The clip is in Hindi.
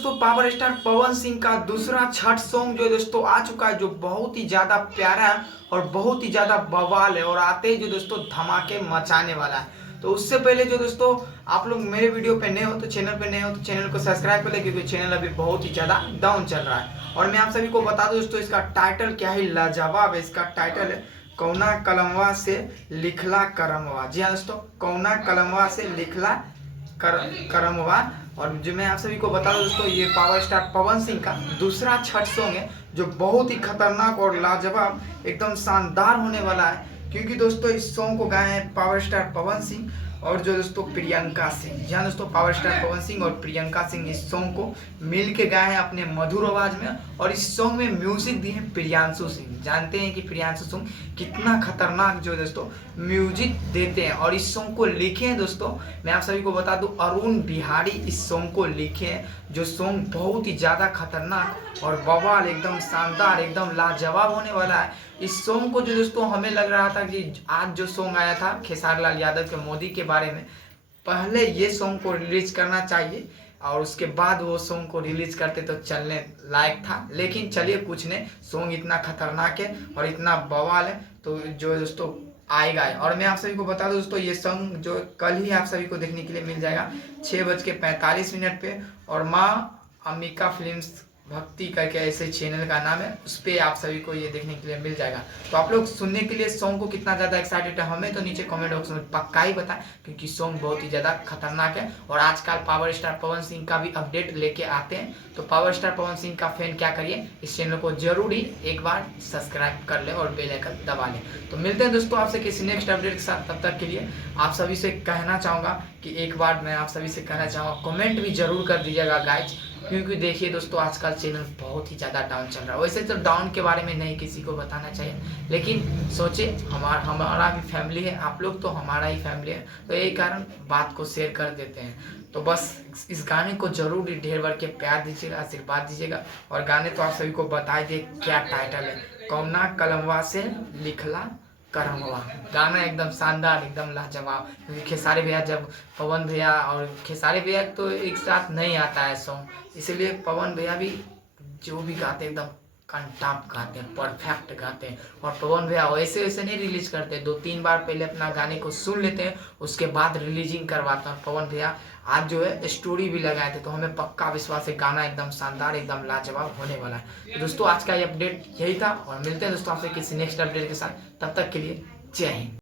दोस्तों पावर स्टार पवन सिंह का दूसरा छठ सॉन्ग जो है दोस्तों आ चुका है, जो बहुत ही ज्यादा प्यारा है और बहुत ही ज्यादा बवाल है और आते ही जो दोस्तों धमाके मचाने वाला है। तो उससे पहले जो दोस्तों आप लोग मेरे वीडियो पे नए हो तो चैनल को सब्सक्राइब कर ले, क्योंकि चैनल अभी बहुत ही ज्यादा डाउन चल रहा है। और मैं आप सभी को बता दूं दोस्तों, इसका टाइटल क्या है, लाजवाब है। इसका टाइटल है कौना कलमवा से लिखला करमवा। जी हाँ दोस्तों, कौना कलमवा से लिखला करमवा। और जो मैं आप सभी को बता दूं दोस्तों, ये पावर स्टार पवन सिंह का दूसरा छठ सॉन्ग है, जो बहुत ही खतरनाक और लाजवाब एकदम शानदार होने वाला है। क्योंकि दोस्तों इस सॉन्ग को गाए हैं पावर स्टार पवन सिंह और जो दोस्तों प्रियंका सिंह। जहाँ दोस्तों पावर स्टार पवन सिंह और प्रियंका सिंह इस सॉन्ग को मिल के गाए हैं अपने मधुर आवाज में। और इस सॉन्ग में म्यूजिक दिए हैं प्रियांशु सिंह। जानते हैं कि प्रियांशु सिंह कितना खतरनाक जो दोस्तों म्यूजिक देते हैं। और इस सॉन्ग को लिखे हैं दोस्तों, मैं आप सभी को बता दूं, अरुण बिहारी इस सॉन्ग को लिखे हैं। जो सॉन्ग बहुत ही ज्यादा खतरनाक और बवाल, एकदम शानदार, एकदम लाजवाब होने वाला है। इस सॉन्ग को जो दोस्तों हमें लग रहा था कि आज जो सॉन्ग आया था खेसारी लाल यादव के मोदी के बारे में, पहले ये सॉन्ग को रिलीज करना चाहिए और उसके बाद वो सॉन्ग को रिलीज करते तो चलने लायक था। लेकिन चलिए कुछ नहीं, सॉन्ग इतना खतरनाक है और इतना बवाल है तो जो दोस्तों आएगा। और मैं आप सभी को बता दूं दोस्तों, ये सॉन्ग जो कल ही आप सभी को देखने के लिए मिल जाएगा 6:45 पे। और माँ अम्बिका फिल्म्स भक्ति करके ऐसे चैनल का नाम है, उस पर आप सभी को ये देखने के लिए मिल जाएगा। तो आप लोग सुनने के लिए सॉन्ग को कितना ज़्यादा एक्साइटेड है हमें तो नीचे कमेंट बॉक्स में पक्का ही बताएं, क्योंकि सॉन्ग बहुत ही ज़्यादा खतरनाक है। और आजकल पावर स्टार पवन सिंह का भी अपडेट लेके आते हैं। तो पावर स्टार पवन सिंह का फैन क्या करिए, इस चैनल को जरूर ही एक बार सब्सक्राइब कर ले और बेल आइकन दबा ले। तो मिलते हैं दोस्तों आपसे किसी नेक्स्ट अपडेट के साथ। तब तक के लिए आप सभी से कहना चाहूँगा कि एक बार मैं आप सभी से कहना चाहूँगा, कमेंट भी जरूर कर दीजिएगा गाइज। क्योंकि देखिए दोस्तों आजकल चैनल बहुत ही ज़्यादा डाउन चल रहा है। वैसे तो डाउन के बारे में नहीं किसी को बताना चाहिए, लेकिन सोचे हमारा भी फैमिली है, आप लोग तो हमारा ही फैमिली है, तो यही कारण बात को शेयर कर देते हैं। तो बस इस गाने को जरूर ही ढेर भर के प्यार दीजिएगा, आशीर्वाद दीजिएगा। और गाने तो आप सभी को बता दिए क्या टाइटल है, कौना कलमवा से लिखला करमवा। गाना एकदम शानदार, एकदम लाजवाब। क्योंकि खेसारी भैया, जब पवन भैया और खेसारी भैया तो एक साथ नहीं आता है सॉन्ग, इसलिए पवन भैया भी जो भी गाते हैं एकदम कंटाप गाते हैं, परफेक्ट गाते हैं। और पवन भैया वैसे वैसे नहीं रिलीज करते, 2-3 बार पहले अपना गाने को सुन लेते हैं, उसके बाद रिलीजिंग करवाते हैं। पवन भैया आज जो है स्टोरी भी लगाए थे, तो हमें पक्का विश्वास है गाना एकदम शानदार, एकदम लाजवाब होने वाला है। तो दोस्तों आज का ये अपडेट यही था और मिलते हैं दोस्तों आपसे किसी नेक्स्ट अपडेट के साथ। तब तक के लिए जय हिंद।